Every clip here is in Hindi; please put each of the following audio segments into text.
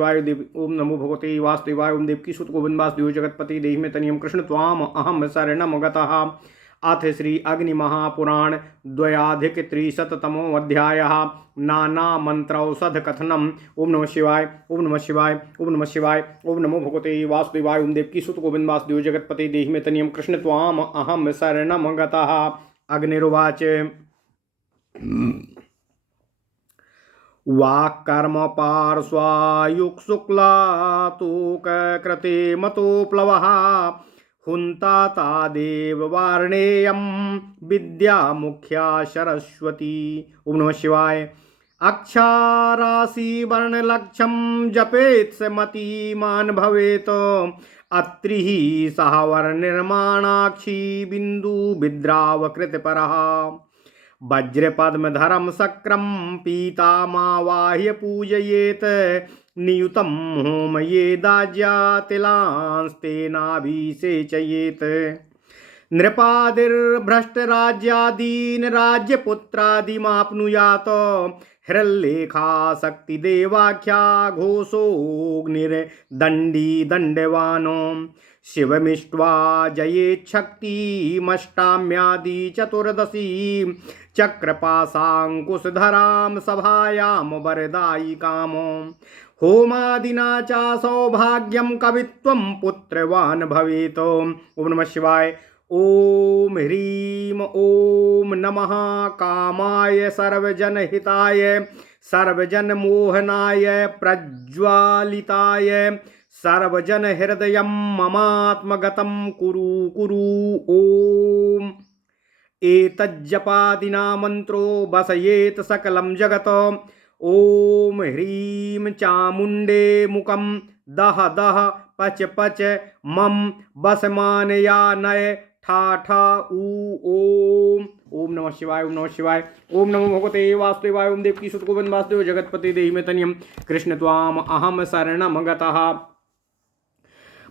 वायुदेव ओम नमो भगवते वासुदेवाय ओम देवकी सुत गोविंद वासुदेव जगतपति देहि में तनियम कृष्ण त्वाम अहम शरणम गतः। अथ श्री अग्नि महापुराण द्वयाधिक त्रिशततमो अध्यायः। नाना मंत्रौषध कथनम। ओम नमः शिवाय ओम नमः शिवाय ओम नमः शिवाय ओम नमो भगवते वासुदेवाय ओम देवकी सुत गोविंद वासुदेव जगतपति देहि में तनियम कृष्ण त्वाम अहम शरणम गतः। अग्निरुवाच वाक्कर्म पार्श्वायुक् शुक्ला तूककृते मतोप्लवः हुंता तादेव वार्णेयं विद्या मुख्या सरस्वती। ओम नमः शिवाय। अक्षराशि वर्णलक्ष्यं जपेत् स मतिमान् भवेत् अत्रिः सह वर्णनिर्माणाक्षी बिंदु विद्रावकृतपरः वज्रपद्मधरं शक्रं पीतामावाह्य पूजयेत् नियुतं होमयेदाज्यातिलांस्तेनाभिषेचयेत् नृपादिर्भ्रष्टराज्यादीन् राज्यपुत्रादिमाप्नुयात् हृल्लेखाशक्तिदेवाख्या घोषोऽग्निर्दण्डी दण्डवान् शिवमिष्ट्वा जयेच्छक्तिमष्टाम्यादि चतुर्दशी चक्रपाशाङ्कुशधरां सभायां वरदायिकाम् होमादिना च सौभाग्यं कवित्वं पुत्रवान् भवेत्। ओम नमः शिवाय। ओम ह्रीं ओम नमः कामाय सर्वजनहिताय सर्वजनमोहनाय प्रज्वालिताय सर्वजन हृदय ममात्मगतं कुरु कुरु। ओम एतज्जपादिना मंत्रो बसयेत सकलं जगत। ओम ह्रीं चामुंडे मुकं दह दह पच पच मम बसमानया नय ठा ठा ऊ। ओम ओम नमः शिवाय ओम नमः शिवाय ओम नमो भगवते वासुदेवाय ओम देवकी सुत गोविंद वासुदेव जगतपति देहि में तनियम कृष्ण त्वाम अहम शरणम गतः।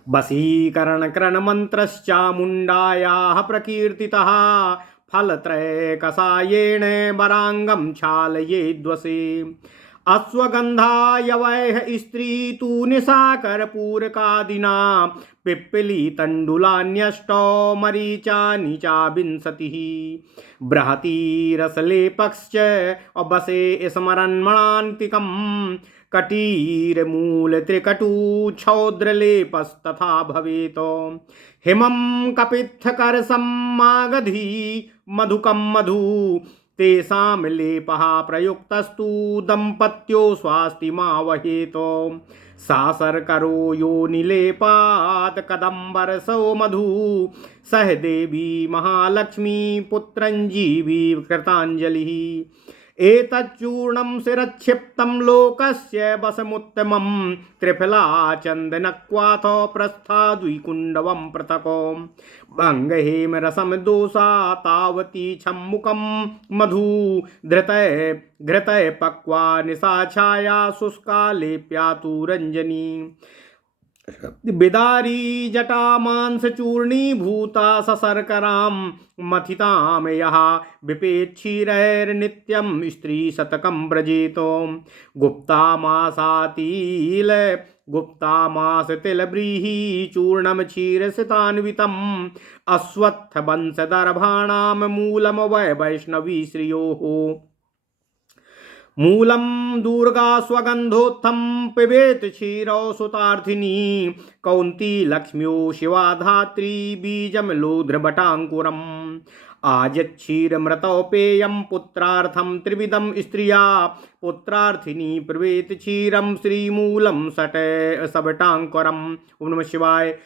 वशीकरणकरण मंत्रश्चामुण्डायाः प्रकीर्तितः फलत्रय कषायेण वरांगं क्षालयेद्वसे अश्वगंधायवैः स्त्री तु निशाकरपूरकादिना पिप्पली तण्डुलान्यष्टौ मरीचानि च विंशतिः बृहती रसलेपश्च वसे स्मरन्मणान्तिकम् कटीरमूलत्रिकटु क्षौद्रलेपस्तथा भवेत् हिमं कपित्थकरसं मागधी मधुकं मधु तेषां लेपः प्रयुक्तस्तु दम्पत्यो स्वास्तिमावहेत् सासर्करो योनिलेपात् कदम्बरसो मधु सह देवी महालक्ष्मी पुत्रं जीवी कृताञ्जलिः एतच्चूर्णं शिरक्षिप्तं लोकस्य वसमुत्तमं त्रिफला चन्दनक्वाथ प्रस्थाद्विकुण्डवं पृथको भङ्गहेमरसं दोषा तावती छम्मुखं मधु घृतय पक्वा निशाछाया शुष्का लेप्यातु रञ्जनी बिदारी जटा मांसचूर्णीभूता सशर्करां मथितां यः विपेक्षीरैर्नित्यं स्त्रीशतकं व्रजेत गुप्तामासतिलव्रीहि चूर्णं क्षीरसितान्वितम् अश्वत्थवंशदर्भाणां मूलं वै वैष्णवी श्रियोः मूलं दुर्गा स्वगंधोत्थं पिबेत क्षीरौसुतार्थिनी कौन्ती लक्ष्म्यो शिवा धात्री बीजं लोध्रभटाङ्कुरम् आजच्छीरमृतौ पेयं पुत्रार्थं त्रिविधं स्त्रिया पुत्रार्थिनी प्रवेत क्षीरं श्रीमूलं सभटाङ्कुरम्। ओम नमः शिवाय।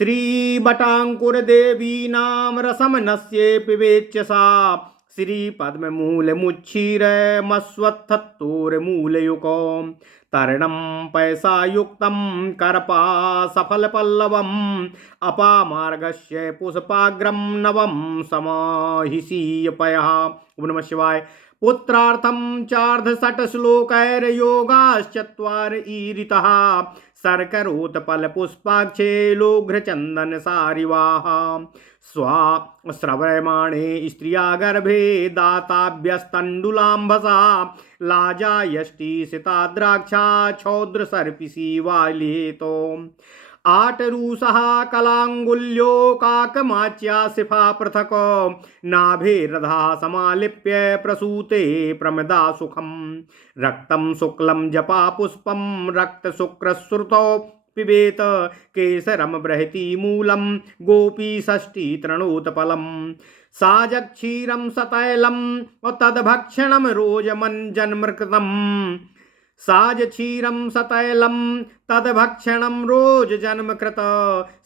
श्रीभटाङ्कुरदेवीनां रसं नस्ये पिबेच्च सा श्रीपद्ममूलमुच्छीरमस्वत्थत्तोर्मूलयुको तरणं पैसायुक्तं करपा सफलपल्लवम् अपामार्गस्य पुष्पाग्रं नवं समाहिषीयपयः। ओम नमः शिवाय। पुत्रार्थं चार्धषट् श्लोकैर्योगाश्चत्वार ईरितः सर्करोत्पल पुष्पाक्षे लोघ्र चंदन सारिवाः श्रव्यमाणे स्त्रिया गर्भे दाताभ्यस्तण्डुलाम्भसा लाजा यष्टि सिता द्राक्षा छौद्र सर्पिसी वालेतो आटरूसः कलाङ्गुल्यो काकमाच्या सिफा पृथक नाभिरधा समालिप्य प्रसूते प्रमदा सुखम रक्तं शुक्लं जपा पुष्पं रक्तशुक्रश्रुतौ पिबेत केसरम बृहति मूलं गोपी षष्ठी तृणोत्पलम् साजक्षीरं सतैलं तद्भक्षणं रोजमञ्जन्मृकृतम् साजक्षीरं सतैलं तद्भक्षणं रोजजन्मकृत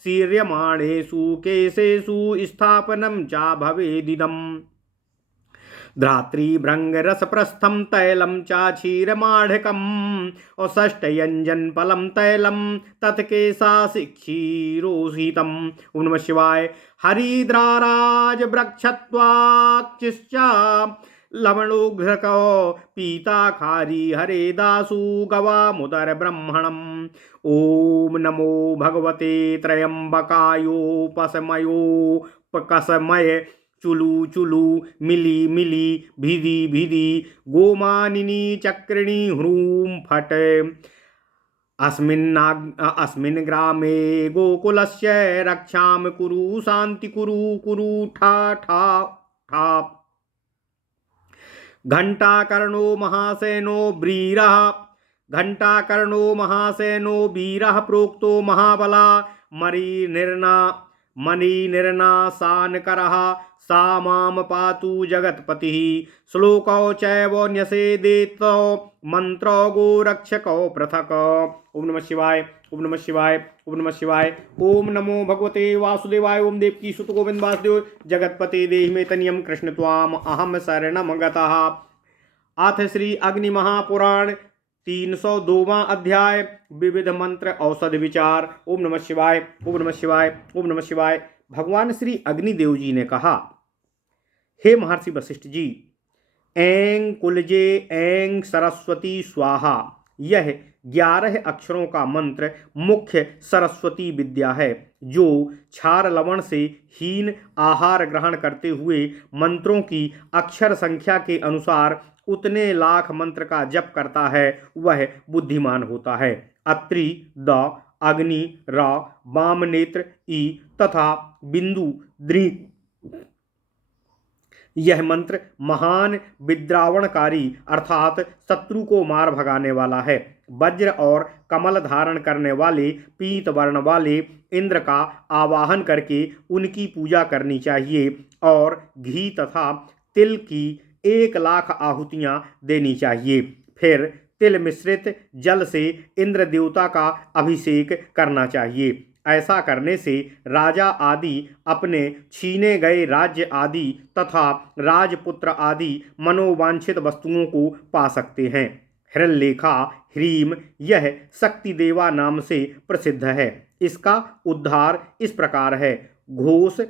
शीर्यमाणेषु केशेषु स्थापनं च भवेदिदम् धात्रीभृङ्गरसप्रस्थं तैलं च क्षीरमाढ्यकम् षष्ठयञ्जनफलं तैलं तत्केशासिक्षीरोहितम्। ओम नमः शिवाय। हरिद्राराज वृक्षत्वाच्चिश्च लवणोघ्रको पीता खारी हरे दासु गवामुदर ब्रह्मणम्। ओम नमो भगवते त्रयंबकायोपशमयोपकशमय चुलू चुलू मिली मिली भिदि भिदि गोमानिनी चक्रिणी ह्रूं फट अस्मिन् ग्रामे गोकुलस्य रक्षां कुरु शान्ति कुरु कुरु ठा ठा ठा घंटाकर्णो महासेनो वीरः घंटाकर्णो महासेनो वीरः प्रोक्तो महाबला मणिर्नाशानकरः सा माम पातु जगत्पतिः। श्लोकौ चैव न्यसेदेतो मंत्रो गोरक्षकौ पृथक्। ओम नमः शिवाय। ओम नमः शिवाय। ओम नमः शिवाय। ओम नमो भगवते वासुदेवाय। ओम देवकी सुत गोविंद वासुदेव जगत्पते देहि मे तनियम कृष्ण त्वाम अहम शरणम गतः। अथ श्री अग्नि महापुराण 302वां अध्याय विविध मंत्र औषध विचार। ओम नमः शिवाय। ओम नमः शिवाय। ओम नमः शिवाय। भगवान श्री अग्निदेव जी ने कहा, हे महर्षि वशिष्ठ जी, ऐं कुलजे ऐं सरस्वती स्वाहा, यह 11 अक्षरों का मंत्र मुख्य सरस्वती विद्या है, जो क्षार लवण से हीन आहार ग्रहण करते हुए मंत्रों की अक्षर संख्या के अनुसार उतने लाख मंत्र का जप करता है, वह बुद्धिमान होता है। अत्रि, द, अग्नि, रा, वाम नेत्र, ई तथा बिंदु, द्रि, यह मंत्र महान विद्रावणकारी अर्थात शत्रु को मार भगाने वाला है। वज्र और कमल धारण करने वाले पीत वर्ण वाले इंद्र का आवाहन करके उनकी पूजा करनी चाहिए और घी तथा तिल की 1 लाख आहुतियाँ देनी चाहिए। फिर तिल मिश्रित जल से इंद्र देवता का अभिषेक करना चाहिए। ऐसा करने से राजा आदि अपने छीने गए राज्य आदि तथा राजपुत्र आदि मनोवांछित वस्तुओं को पा सकते हैं। हिरण्यलेखा ह्रीम यह शक्ति देवा नाम से प्रसिद्ध है। इसका उद्धार इस प्रकार है। घोष,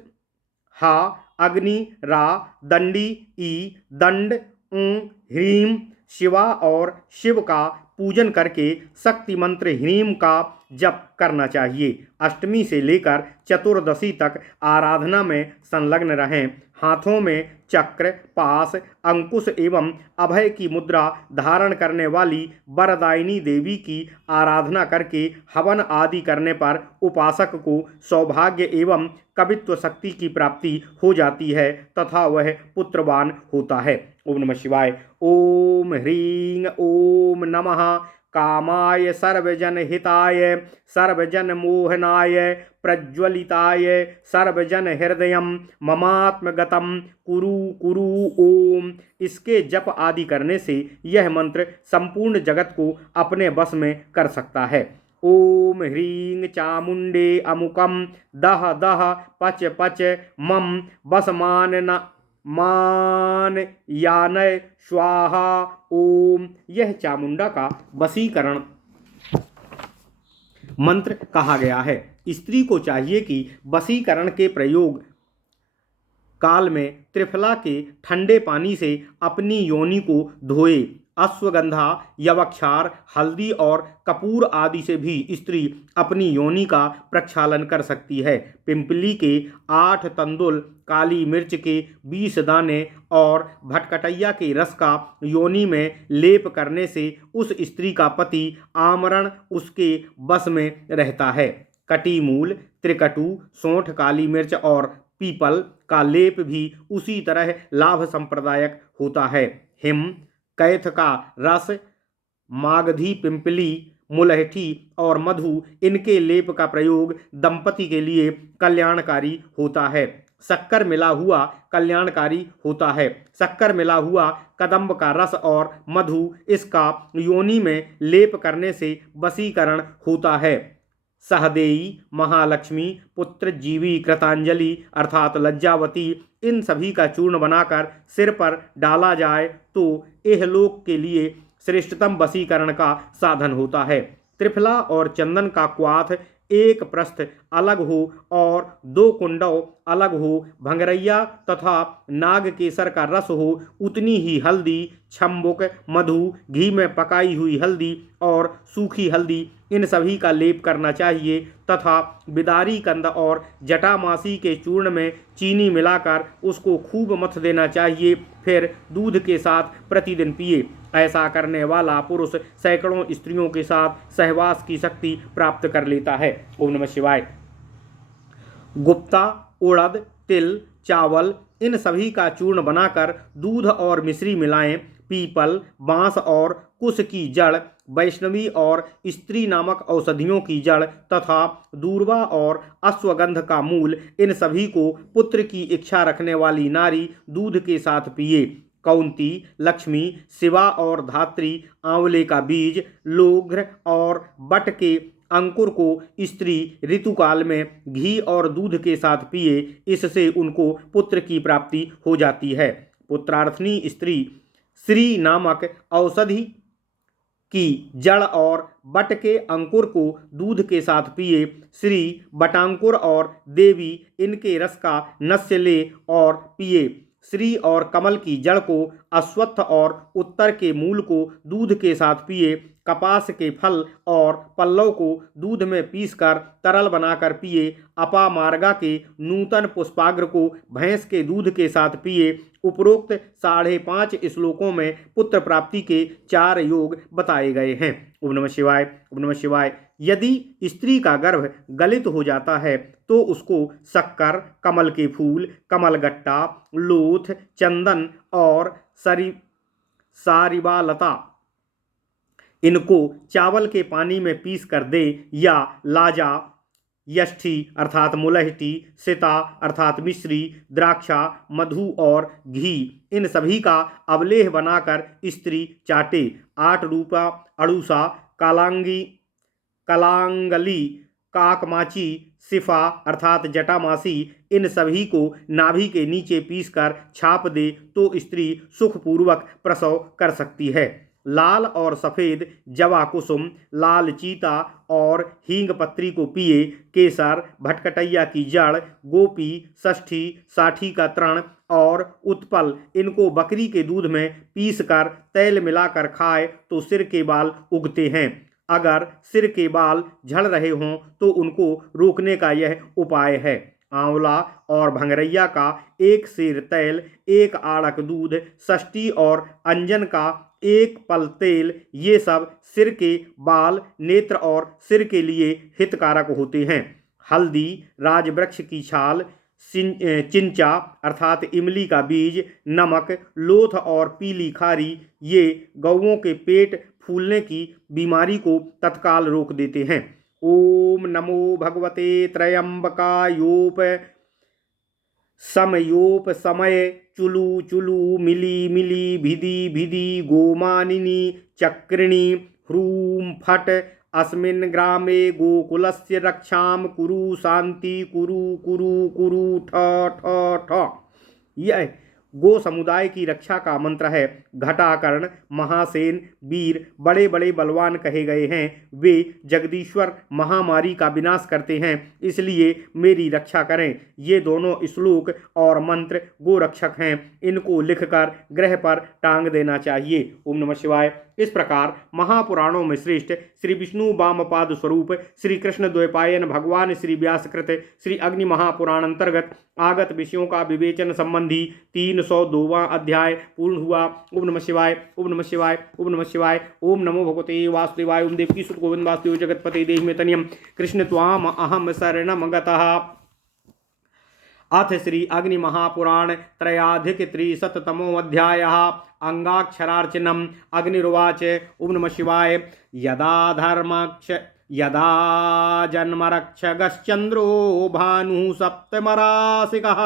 हा, अग्नि, रा, दंडी, ई, दंड, ह्रीम, शिवा और शिव का पूजन करके शक्ति मंत्र ह्रीम का जप करना चाहिए। अष्टमी से लेकर चतुर्दशी तक आराधना में संलग्न रहें। हाथों में चक्र, पास, अंकुश एवं अभय की मुद्रा धारण करने वाली वरदायिनी देवी की आराधना करके हवन आदि करने पर उपासक को सौभाग्य एवं कवित्व शक्ति की प्राप्ति हो जाती है तथा वह पुत्रवान होता है। ओम नमः शिवाय। ओम ह्रीं ओम नमः कामाय सर्वजन हिताय सर्वजन मोहनाय प्रज्वलिताय सर्वजन हृदयम ममात्मगतम कुरु कुरु ओम। इसके जप आदि करने से यह मंत्र संपूर्ण जगत को अपने वश में कर सकता है। ओम ह्रीं चामुंडे अमुकम दह दह पच पच मम मान यानय स्वाहा ओम। यह चामुंडा का वशीकरण मंत्र कहा गया है। स्त्री को चाहिए कि वशीकरण के प्रयोग काल में त्रिफला के ठंडे पानी से अपनी योनि को धोए अश्वगंधा, यवक्षार, हल्दी और कपूर आदि से भी स्त्री अपनी योनि का प्रक्षालन कर सकती है। पिंपली के 8 तंदुल, काली मिर्च के 20 दाने और भटकटैया के रस का योनि में लेप करने से उस स्त्री का पति आमरण उसके बस में रहता है। कटी मूल, त्रिकटु, सोंठ, काली मिर्च और पीपल का लेप भी उसी तरह लाभ संप्रदायक होता है। हिम, कैथ का रस, मागधी, पिंपली, मुलहठी और मधु, इनके लेप का प्रयोग दंपति के लिए कल्याणकारी होता है। शक्कर मिला हुआ कल्याणकारी होता है। शक्कर मिला हुआ कदम्ब का रस और मधु, इसका योनि में लेप करने से वशीकरण होता है। सहदेई, महालक्ष्मी, पुत्रजीवी, कृतांजलि अर्थात लज्जावती, इन सभी का चूर्ण बनाकर सिर पर डाला जाए तो इहलोक के लिए श्रेष्ठतम वशीकरण का साधन होता है। त्रिफला और चंदन का क्वाथ एक प्रस्थ अलग हो और 2 कुंडव अलग हो, भंगरैया तथा नाग केसर का रस हो, उतनी ही हल्दी, छम्बुक, मधु, घी में पकाई हुई हल्दी और सूखी हल्दी, इन सभी का लेप करना चाहिए तथा बिदारी कंद और जटामासी के चूर्ण में चीनी मिलाकर उसको खूब मथ देना चाहिए। फिर दूध के साथ प्रतिदिन पिए। ऐसा करने वाला पुरुष सैकड़ों स्त्रियों के साथ सहवास की शक्ति प्राप्त कर लेता है। ओम नमः शिवाय। गुप्ता, उड़द, तिल, चावल, इन सभी का चूर्ण बनाकर दूध और मिश्री मिलाएं। पीपल, बांस और कुश की जड़, वैष्णवी और स्त्री नामक औषधियों की जड़ तथा दूर्वा और अश्वगंध का मूल, इन सभी को पुत्र की इच्छा रखने वाली नारी दूध के साथ पिए। कौंती, लक्ष्मी, शिवा और धात्री, आंवले का बीज, लोघ्र और बट के अंकुर को स्त्री ऋतुकाल में घी और दूध के साथ पिए। इससे उनको पुत्र की प्राप्ति हो जाती है। पुत्रार्थनी स्त्री श्री नामक औषधि की जड़ और बट के अंकुर को दूध के साथ पिए। श्री, बटांकुर और देवी, इनके रस का नस्य ले और पिए। श्री और कमल की जड़ को, अश्वत्थ और उत्तर के मूल को दूध के साथ पिए। कपास के फल और पल्लव को दूध में पीसकर तरल बनाकर पिए। अपामार्गा के नूतन पुष्पाग्र को भैंस के दूध के साथ पिए। उपरोक्त 5.5 श्लोकों में पुत्र प्राप्ति के 4 योग बताए गए हैं। ओम नमः शिवाय। ओम नमः शिवाय। यदि स्त्री का गर्भ गलित हो जाता है तो उसको शक्कर, कमल के फूल, कमलगट्टा, लोथ, चंदन और सारिबालता, इनको चावल के पानी में पीस कर दे या लाजा, यष्ठी अर्थात मुलहटी, सीता अर्थात मिश्री, द्राक्षा, मधु और घी, इन सभी का अवलेह बनाकर स्त्री चाटे। 8 रूपा, अड़ूसा, कलांगली, काकमाची, सिफा अर्थात जटामासी, इन सभी को नाभि के नीचे पीसकर छाप दे तो स्त्री सुखपूर्वक प्रसव कर सकती है। लाल और सफ़ेद जवा कुसुम, लाल चीता और हींग पत्री को पिए। केसर, भटकटैया की जड़, गोपी, षष्ठी, साठी का तृण और उत्पल, इनको बकरी के दूध में पीसकर तेल मिलाकर खाए तो सिर के बाल उगते हैं। अगर सिर के बाल झड़ रहे हों तो उनको रोकने का यह उपाय है। आंवला और भंगरैया का 1 सेर तेल, 1 आड़क दूध, षष्ठी और अंजन का 1 पल तेल, ये सब सिर के बाल, नेत्र और सिर के लिए हितकारक होते हैं। हल्दी, राजवृक्ष की छाल, चिंचा अर्थात इमली का बीज, नमक, लोथ और पीली खारी, ये गौओं के पेट फूलने की बीमारी को तत्काल रोक देते हैं। ओम नमो भगवते त्रयंबकायोप समयोप समय चुलू चुलू मिली मिली भिदी भिदी गोमानिनी चक्रिणी ह्रूम फट अस्मिन् ग्रामे गोकुलस्य रक्षाम कुरु शांति कुरु कुरु कुरु ठ ठ ठ। यह गो समुदाय की रक्षा का मंत्र है। घटाकर्ण, महासेन, वीर बड़े बड़े बलवान कहे गए हैं। वे जगदीश्वर महामारी का विनाश करते हैं, इसलिए मेरी रक्षा करें। ये दोनों श्लोक और मंत्र गोरक्षक हैं। इनको लिखकर ग्रह पर टांग देना चाहिए। ओम नमः शिवाय। इस प्रकार महापुराणों में श्रेष्ठ श्री विष्णु वामपाद स्वरूप श्री कृष्ण द्वैपायन भगवान श्री व्यासकृत श्री अग्नि महापुराण अंतर्गत आगत विषयों का विवेचन संबंधी 302वां अध्याय पूर्ण हुआ। ओम नमः शिवाय। ओम नमः शिवाय। ओम नमः शिवाय। ओम नमो भगवते वासुदेवाय। ओम देवकी सुत गोविंद वासुदेव जगतपते देहि मे तनियम कृष्ण त्वाम अहम शरणम गतः। अथ श्री अग्नि महापुराण त्रयाधिक त्रिशततमो अध्यायः। अंगाक्षरार्चनम। अग्निरुवाच। ओम नमः शिवाय। यदा जन्मरक्षगश्चंद्रो भानुः सप्तमरासिकः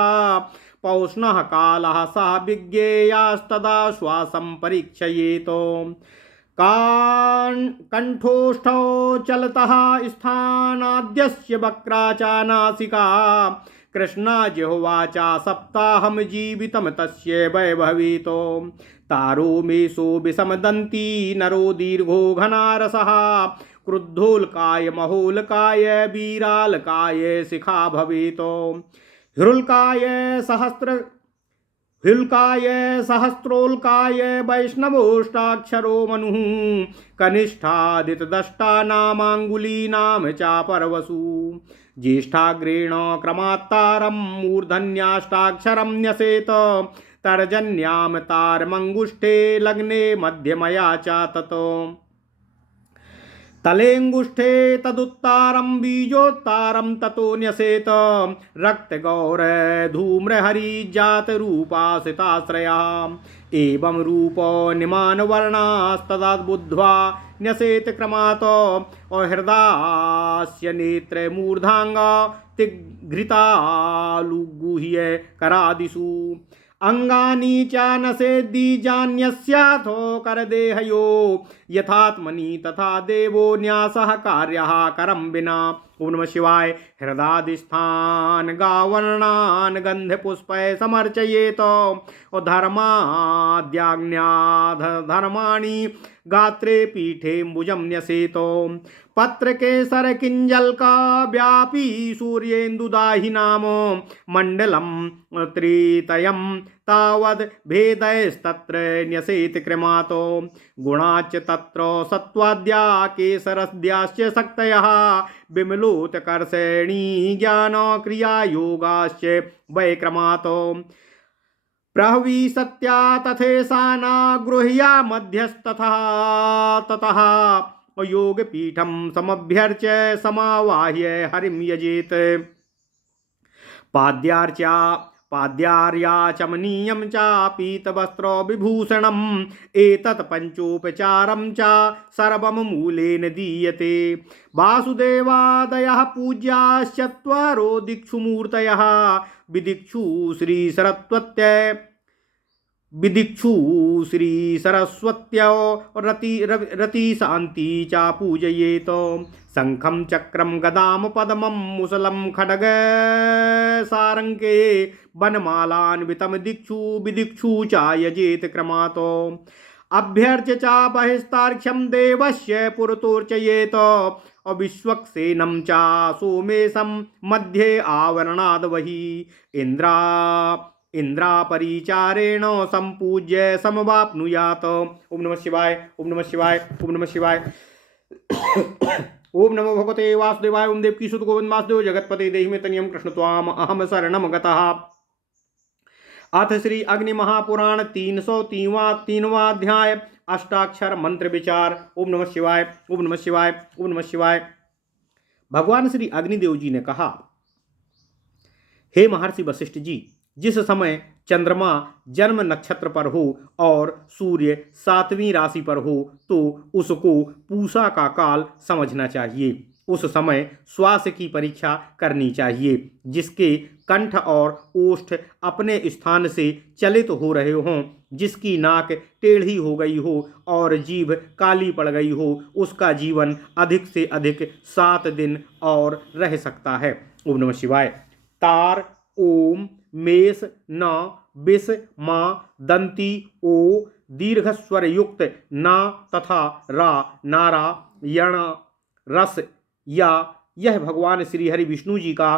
पौष्णः कालः स विज्ञेयास्तदा श्वासं परीक्षयेतो। कंठोष्ठौ चलतः स्थानाद्यस्य वक्रा च नासिका कृष्णाजिह्वाचा सप्ताहं जीवितं तस्य वैभवीतो। तारो मेषो विषमदन्ती नरो दीर्घो घनारसः क्रुद्धोल्काय महोल्काय वीरालकाय शिखा भवेतो। हृल्काय सहस्रोल्काय वैष्णवोष्टाक्षरो मनुः कनिष्ठादितदष्टा नामाङ्गुलीनां चापरवसु। ज्येष्ठाग्रेण क्रमात्तारं मूर्धन्याष्टाक्षरं न्यसेत तर्जन्यां तारमङ्गुष्ठे लग्ने मध्यमया च ततो। तलेऽङ्गुष्ठे तदुत्तारं बीजोत्तारं ततो न्यसेत रक्तगौरधूम्रहरिजातरूपासिताश्रया। एवं रूपो निमानवर्णास्तदा बुद्ध्वा न्यसेत क्रमात् हृदास्य नेत्रे मूर्धांगा तिघ्रितालुगुह्य करादिषु। अंगानि च नसेद्दीजान्यस्याथो करदेहयो यथात्मनि तथा देवो न्यासः कार्यः करं विना। ओम नमः शिवाय। हृदादिस्थान गावर्णान गंधपुष्पै समर्चयेत धर्माद्याज्ञाधर्माणि गात्रे पीठे भुजं न्यसेतो। पत्रकेसर किंजलका व्यापी सूर्येन्दुदाहि नाम मंडलम त्रितयं तावद् भेदैस्तत्र न्यसेत क्रमातो। गुणाच्च तत्र सत्त्वाद्या केसरस्याश्च शक्तयः विमलोत्कर्षेणी ज्ञान क्रिया योगाश्च वैक्रमातो। प्रहवी सत्या तथेशाना गृह्या मध्यस्तथा ततः योगपीठं समभ्यर्च्य समावाह्य हरिं यजेत। पाद्यार्याचमनीयं च पीतवस्त्र विभूषणम् एतत् पंचोपचारं च सर्वं मूलेन दीयते। वासुदेवादयः पूज्याश्चत्वारो दिक्षु मूर्तयः विदिक्षु श्री सरस्वत्यो रतिशान्ति च पूजयेत। शंखं चक्रं गदां पद्मं मुसलं खड्ग सारंगे वनमालान्वितं दिक्षु विदिक्षु च यजेत क्रमातो। अभ्यर्च्य च बहिस्तार्क्ष्यं देवस्य पुरतोर्चयेत। अविश्वक्सेनं च सोमेशं मध्ये आवरणाद् वहि। इंद्रापरिचारेण संपूज्य समवाप्नुयात। ओम नमः शिवाय। ओम नमः शिवाय। ओम नमः शिवाय। ओम नमो भगवते वासुदेवाय। ओम देवकी सुत गोविंद वासुदेव जगतपते देहि मे तनियम कृष्ण त्वाम अहम शरणम गतः। अथ श्री अग्नि महापुराण 303वां अध्याय अष्टाक्षर मंत्र विचार। ओम नमः शिवाय। ओम नमः शिवाय। ओम नमः शिवाय। भगवान श्री अग्निदेव जी ने कहा, हे महर्षि वशिष्ठ जी, जिस समय चंद्रमा जन्म नक्षत्र पर हो और सूर्य 7वीं राशि पर हो तो उसको पूषा का काल समझना चाहिए। उस समय श्वास की परीक्षा करनी चाहिए। जिसके कंठ और ओष्ठ अपने स्थान से चलित हो रहे हों, जिसकी नाक टेढ़ी हो गई हो और जीभ काली पड़ गई हो, उसका जीवन अधिक से अधिक 7 दिन और रह सकता है। ओम नमः शिवाय। तार, ओम, मेष, न, बिस मा दंती ओ दीर्घस्वर युक्त ना तथा रा नारा यण रस या यह भगवान श्री हरि विष्णु जी का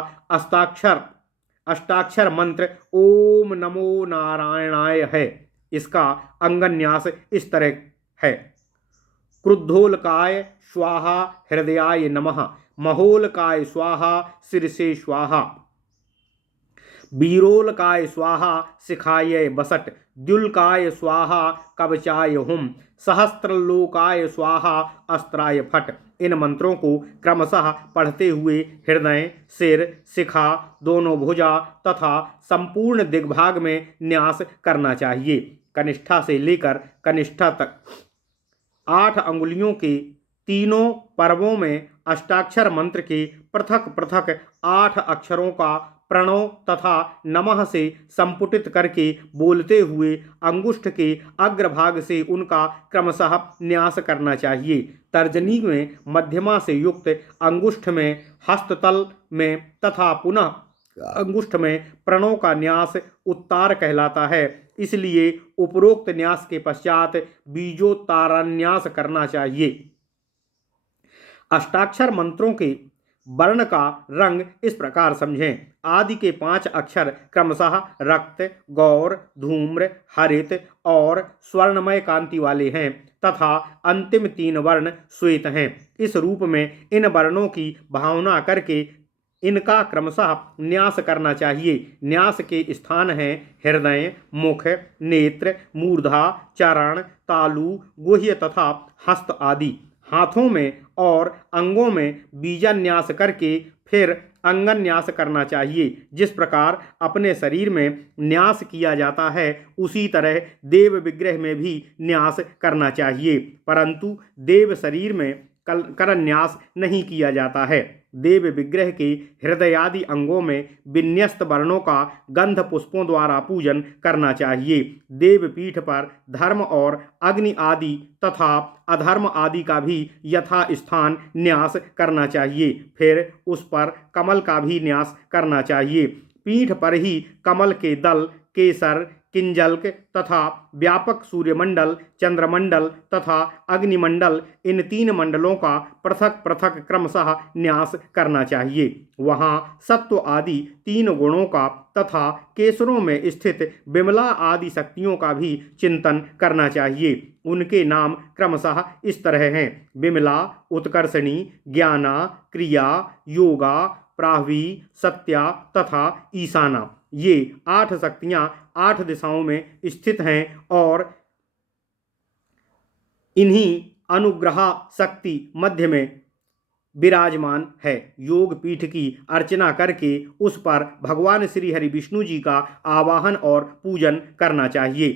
अष्टाक्षर मंत्र ओम नमो नारायणाय है। इसका अंगन्यास इस तरह है। क्रुद्धोल्काय स्वाहा हृदयाय नमः, महोल्काय स्वाहा शिरसे स्वाहा, वीरोल्काय स्वाहा शिखाय बसट, द्युल्काय स्वाहा कवचाय हुम, सहस्त्रलोकाय स्वाहा अस्त्राय फट। इन मंत्रों को क्रमशः पढ़ते हुए हृदय, सिर, शिखा, दोनों भुजा तथा संपूर्ण दिग्भाग में न्यास करना चाहिए। कनिष्ठा से लेकर कनिष्ठा तक 8 अंगुलियों के तीनों पर्वों में अष्टाक्षर मंत्र के पृथक पृथक 8 अक्षरों का प्रणव तथा नमः से संपुटित करके बोलते हुए अंगुष्ठ के अग्रभाग से उनका क्रमशः न्यास करना चाहिए। तर्जनी में मध्यमा से युक्त अंगुष्ठ में, हस्ततल में तथा पुनः अंगुष्ठ में प्रणव का न्यास उत्तार कहलाता है। इसलिए उपरोक्त न्यास के पश्चात बीजोत्तारन्यास करना चाहिए। अष्टाक्षर मंत्रों के वर्ण का रंग इस प्रकार समझें। आदि के 5 अक्षर क्रमशः रक्त, गौर, धूम्र, हरित और स्वर्णमय कांति वाले हैं तथा अंतिम 3 वर्ण श्वेत हैं। इस रूप में इन वर्णों की भावना करके इनका क्रमशः न्यास करना चाहिए। न्यास के स्थान हैं हृदय, मुख, नेत्र, मूर्धा, चरण, तालु, गुह्य तथा हस्त आदि। हाथों में और अंगों में बीजान्यास करके फिर अंगन्यास करना चाहिए। जिस प्रकार अपने शरीर में न्यास किया जाता है उसी तरह देव विग्रह में भी न्यास करना चाहिए, परंतु देव शरीर में करन्यास नहीं किया जाता है। देव विग्रह के हृदयादि अंगों में विन्यस्त वर्णों का गंध पुष्पों द्वारा पूजन करना चाहिए। देव पीठ पर धर्म और अग्नि आदि तथा अधर्म आदि का भी यथा स्थान न्यास करना चाहिए। फिर उस पर कमल का भी न्यास करना चाहिए। पीठ पर ही कमल के दल, केसर, किंजल्क तथा व्यापक सूर्यमंडल, चंद्रमंडल तथा अग्निमंडल, इन 3 मंडलों का पृथक पृथक क्रमशः न्यास करना चाहिए। वहाँ सत्व आदि 3 गुणों का तथा केसरों में स्थित विमला आदि शक्तियों का भी चिंतन करना चाहिए। उनके नाम क्रमशः इस तरह हैं: विमला, उत्कर्षणी, ज्ञाना, क्रिया, योगा, प्राह्वी, सत्या तथा ईशाना। ये 8 शक्तियां 8 दिशाओं में स्थित हैं और इन्हीं अनुग्रह शक्ति मध्य में विराजमान है। योग पीठ की अर्चना करके उस पर भगवान श्री हरि विष्णु जी का आवाहन और पूजन करना चाहिए।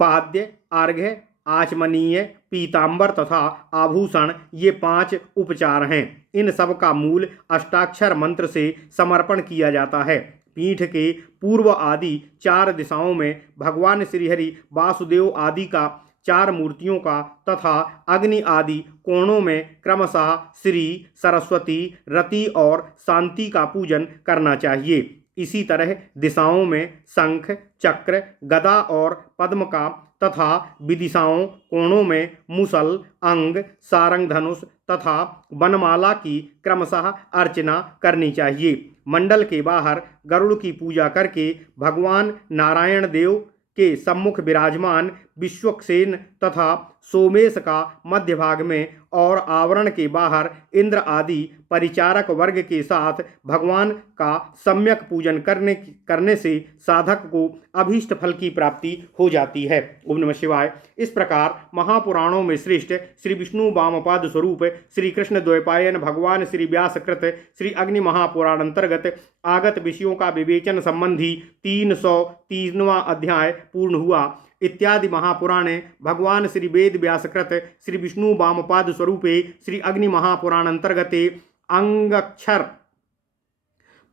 पाद्य, अर्घ्य, आचमनीय, पीतांबर तथा आभूषण, ये 5 उपचार हैं। इन सब का मूल अष्टाक्षर मंत्र से समर्पण किया जाता है। पीठ के पूर्व आदि 4 दिशाओं में भगवान श्रीहरि वासुदेव आदि का 4 मूर्तियों का तथा अग्नि आदि कोणों में क्रमशः श्री, सरस्वती, रति और शांति का पूजन करना चाहिए। इसी तरह दिशाओं में शंख, चक्र, गदा और पद्म का तथा विदिशाओं कोणों में मुसल, अंग, सारंग धनुष तथा वनमाला की क्रमशः अर्चना करनी चाहिए। मंडल के बाहर गरुड़ की पूजा करके भगवान नारायण देव के सम्मुख विराजमान विश्वक्सेन तथा सोमेश का मध्य भाग में और आवरण के बाहर इंद्र आदि परिचारक वर्ग के साथ भगवान का सम्यक पूजन करने से साधक को अभीष्ट फल की प्राप्ति हो जाती है। ओम नमः शिवाय। इस प्रकार महापुराणों में श्रेष्ठ श्री विष्णु वामपाद स्वरूप श्री कृष्ण द्वैपायन भगवान श्री व्यासकृत श्री अग्नि महापुराण अंतर्गत आगत विषयों का विवेचन संबंधी 303वां अध्याय पूर्ण हुआ। इत्यादि महापुराणे भगवान श्री वेद व्यासकृत श्री विष्णु वामपाद स्वरूपे श्री अग्नि महापुराण अंतर्गते अंगक्षर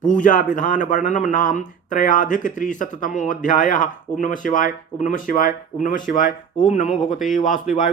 पूजा विधान वर्णनम नाम 3,300तमो अध्यायः। ओम नमः शिवाय, ओम नमः शिवाय, ओम नमः शिवाय, ओम नमो भगवते वासुदेवाय।